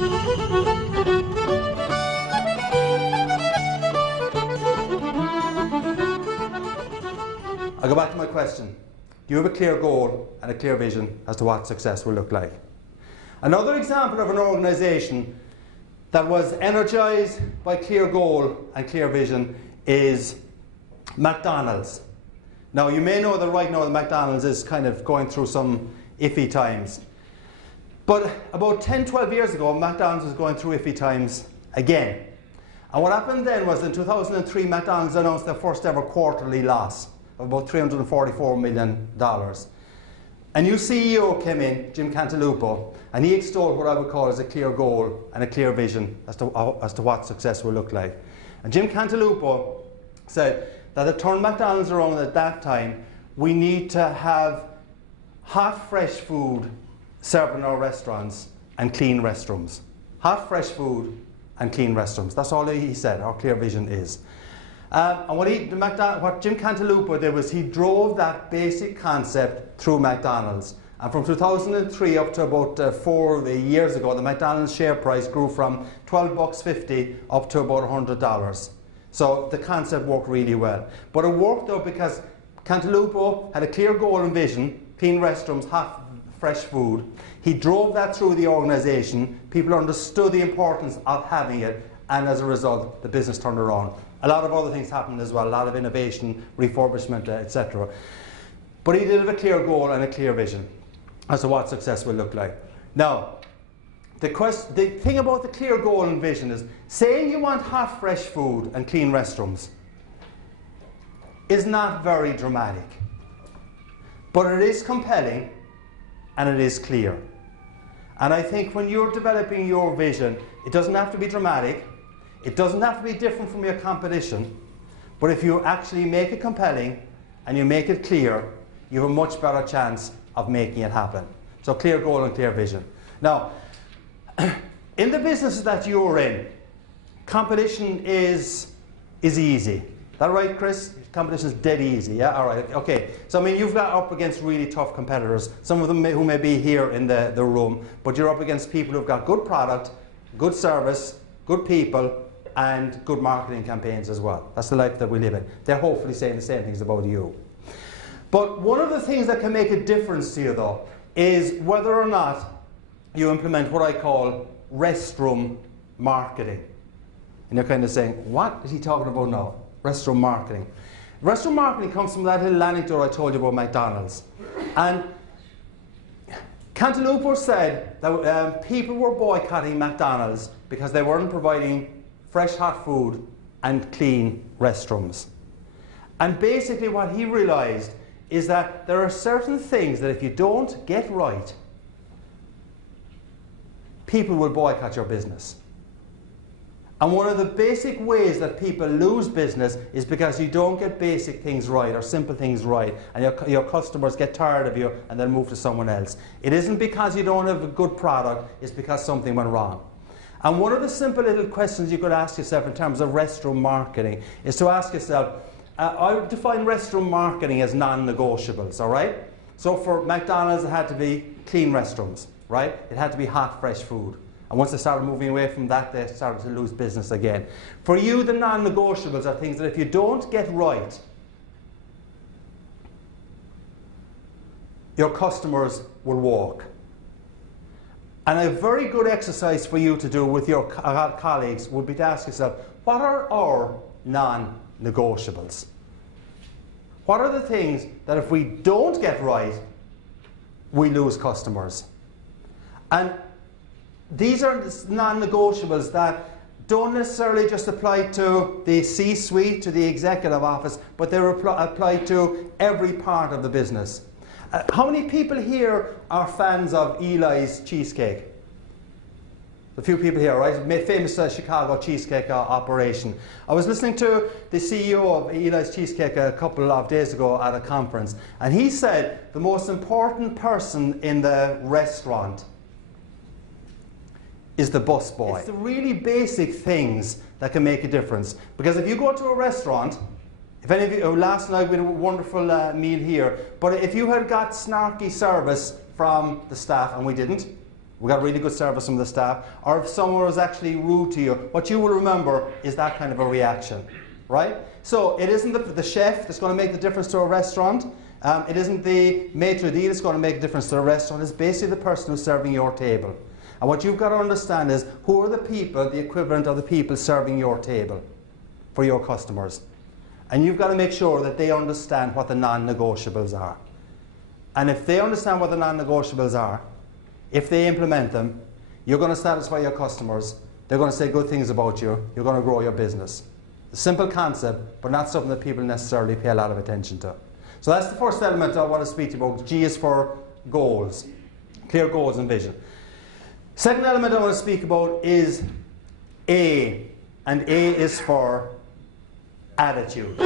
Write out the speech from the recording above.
I'll go back to my question. Do you have a clear goal and a clear vision as to what success will look like? Another example of an organisation that was energised by clear goal and clear vision is McDonald's. Now, you may know that right now McDonald's is kind of going through some iffy times. But about 10-12 years ago, McDonald's was going through iffy times again. And what happened then was in 2003, McDonald's announced their first ever quarterly loss of about $344 million. A new CEO came in, Jim Cantalupo, and he extolled what I would call as a clear goal and a clear vision as to what success will look like. And Jim Cantalupo said that to turn McDonald's around at that time, we need to have hot, fresh food served in our restaurants and clean restrooms. Hot, fresh food and clean restrooms. That's all he said, our clear vision is. And what Jim Cantalupo did was he drove that basic concept through McDonald's. And from 2003 up to about 4 years ago, the McDonald's share price grew from $12.50 up to about $100. So the concept worked really well. But it worked though because Cantalupo had a clear goal and vision, clean restrooms, hot, fresh food. He drove that through the organisation. People understood the importance of having it, and as a result, the business turned around. A lot of other things happened as well, a lot of innovation, refurbishment, etc. But he did have a clear goal and a clear vision as to what success will look like. Now, the thing about the clear goal and vision is, saying you want hot, fresh food and clean restrooms is not very dramatic. But it is compelling and it is clear. And I think when you're developing your vision, it doesn't have to be dramatic. It doesn't have to be different from your competition, but if you actually make it compelling and you make it clear, you have a much better chance of making it happen. So clear goal and clear vision. Now, in the businesses that you're in, competition is easy. Is that right, Chris? Competition is dead easy, yeah? All right, okay. So I mean, you've got up against really tough competitors, some of them who may be here in the room, but you're up against people who've got good product, good service, good people, and good marketing campaigns as well. That's the life that we live in. They're hopefully saying the same things about you. But one of the things that can make a difference to you, though, is whether or not you implement what I call restroom marketing. And you're kind of saying, what is he talking about now? Restroom marketing. Restroom marketing comes from that little anecdote I told you about McDonald's. And Cantalupo said that people were boycotting McDonald's because they weren't providing fresh hot food and clean restrooms. And basically what he realized is that there are certain things that if you don't get right, people will boycott your business. And one of the basic ways that people lose business is because you don't get basic things right or simple things right, and your customers get tired of you and they'll move to someone else. It isn't because you don't have a good product, it's because something went wrong. And one of the simple little questions you could ask yourself in terms of restroom marketing is to ask yourself, I would define restroom marketing as non-negotiables, all right? So for McDonald's, it had to be clean restrooms, right? It had to be hot, fresh food. And once they started moving away from that, they started to lose business again. For you, the non-negotiables are things that if you don't get right, your customers will walk. And a very good exercise for you to do with your colleagues would be to ask yourself, what are our non-negotiables? What are the things that if we don't get right, we lose customers? And these are non-negotiables that don't necessarily just apply to the C-suite, to the executive office, but they apply to every part of the business. How many people here are fans of Eli's cheesecake? A few people here, right? Famous Chicago cheesecake operation. I was listening to the CEO of Eli's Cheesecake a couple of days ago at a conference, and he said the most important person in the restaurant is the busboy. It's the really basic things that can make a difference. Because if you go to a restaurant, if any of you, last night we had a wonderful meal here, but if you had got snarky service from the staff, and we didn't, we got really good service from the staff, or if someone was actually rude to you, what you will remember is that kind of a reaction, right? So it isn't the chef that's going to make the difference to a restaurant. It isn't the maitre d' that's going to make a difference to a restaurant. It's basically the person who's serving your table. And what you've got to understand is, who are the people, the equivalent of the people serving your table for your customers? And you've got to make sure that they understand what the non-negotiables are. And if they understand what the non-negotiables are, if they implement them, you're going to satisfy your customers. They're going to say good things about you. You're going to grow your business. A simple concept, but not something that people necessarily pay a lot of attention to. So that's the first element I want to speak to you about. G is for goals, clear goals and vision. Second element I want to speak about is A, and A is for attitude.